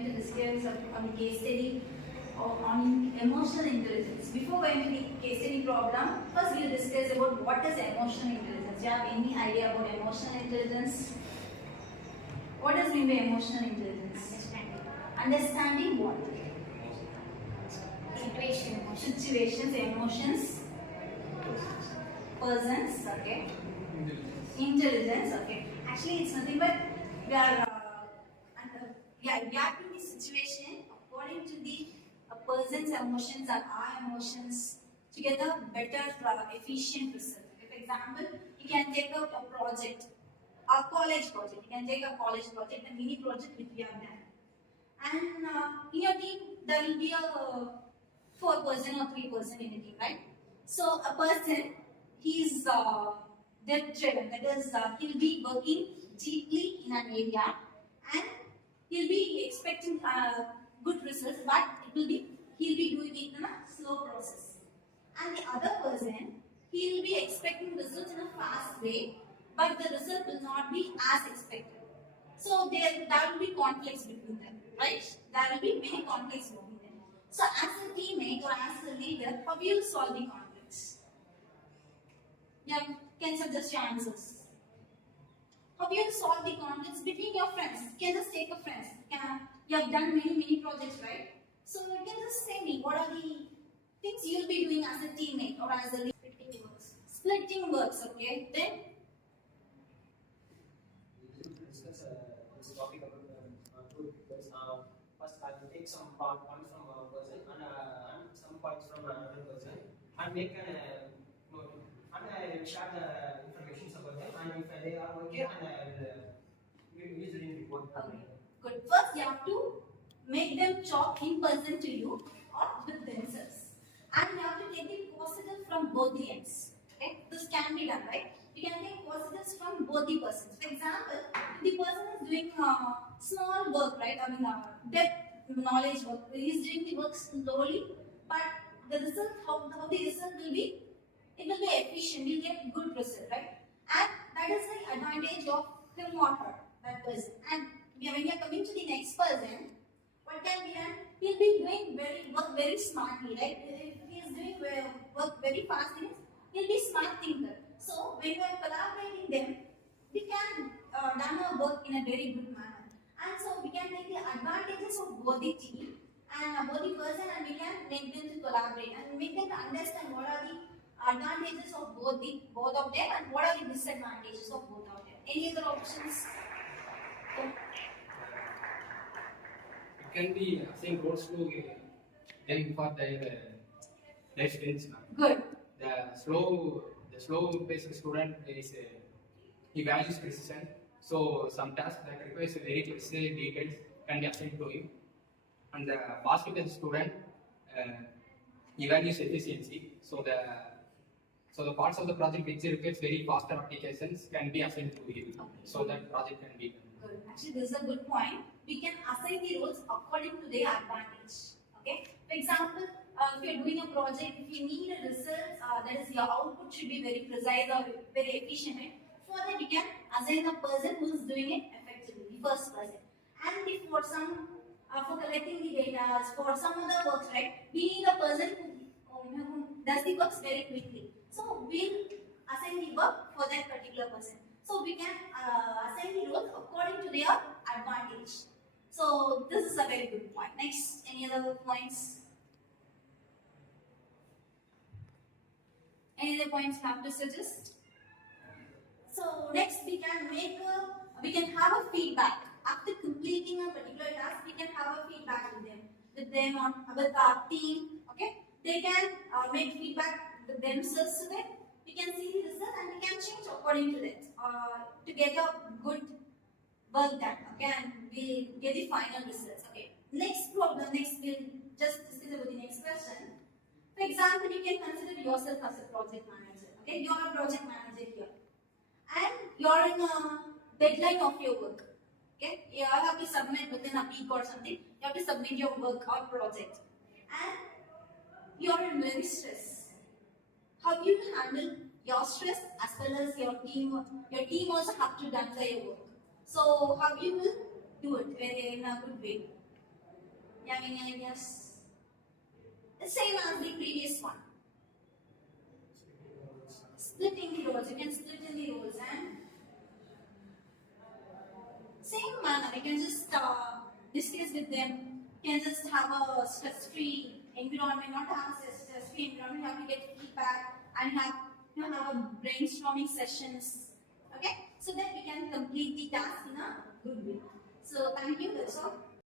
To discuss on the case study on emotional intelligence. Before going to the case study problem, first we'll discuss about what is emotional intelligence. Do you have any idea about emotional intelligence? What does mean by emotional intelligence? Understanding what? Situations, emotions, persons, okay. Intelligence, okay. Actually, it's nothing but we are reacting the situation according to the person's emotions and our emotions to get a better, efficient result. For example, you can take up a project, a college project. You can take a college project, a mini project which we have done. And in your team, there will be a 4% or 3% in the team, right? So a person, he's depth-driven. That is, he'll be working deeply in an area, and he'll be expecting good results, but he'll be doing it in a slow process. And the other person, he'll be expecting results in a fast way, but the result will not be as expected. So there will be conflicts between them, right? There will be many conflicts between them. So as a teammate or as a leader, how will you solve the conflicts? Yeah, can suggest your answers. How will you solve the conflicts between your friends? You can just take a friends. You have done many projects, right? So you can just say me, what are the things you'll be doing as a teammate or as a leader? Splitting works, okay? Then discuss this topic about two because first I will take some points from one person and some points from another person and make an note and I will share the information about them and if they are okay and I will use it in report. Okay, good. First you have to make them talk in person to you or with themselves, and you have to take the positive from both the ends. Okay, this can be done, right? You can take positives from both the persons. For example, the person is doing small work, right? I mean, depth knowledge work. He is doing the work slowly, but the result, how the result will be, it will be efficient. You'll get good result, right? And that is the advantage of him or her, that person. And when you are coming to the next person, what can be done? He'll be doing work very smartly, right? If he is doing work very fast, he'll be smart thinker. So when we are collaborating them, we can done our work in a very good manner. And so we can take the advantages of both the team and both the person, and we can make them to collaborate and make them to understand what are the advantages of both of them and what are the disadvantages of both of them. Any other options? It can be same roles to them for their strengths. Good. The slow paced student is he values precision. So some tasks that requires very precise details can be assigned to him. And the fast paced student he values efficiency. So the parts of the project which requires very faster applications can be assigned to him. Okay. So that project can be done. Good. Actually, this is a good point. We can assign the roles according to their advantage. Okay. For example, if you are doing a project, if you need a result, that is your output should be very precise or very efficient. Right? For that, we can assign a person who is doing it effectively, the first person. And if for collecting the data, for some other works, right, we need a person who does the works very quickly. So we'll assign the work for that particular person. So we can assign the roles according to their advantage. So this is a very good point. Next, any other points? Any other points you have to suggest? So next we can have a feedback. After completing a particular task, we can have a feedback with them on with our team. Okay, they can make feedback with themselves to them. We can see the result and we can change according to that to get a good work done. Okay, and we get the final results. Okay, next problem. Next we'll just discuss about the next question. For example, you can consider yourself as a project manager. Okay, you are a project manager here, and you are in a deadline of your work. Okay, you all have to submit within a week or something. You have to submit your work or project, and you are in very stress. How you will handle your stress as well as your team? Your team also have to done their work. So how you will do it in a good way? You have any ideas? The same as the previous one. Splitting the roles. You can split in the roles and same manner. You can just discuss with them. You can just have a stress-free environment. Not have a stress-free environment. You have to get feedback and have have a brainstorming sessions. Okay, so that we can complete the task in a good way. So thank you. That's all.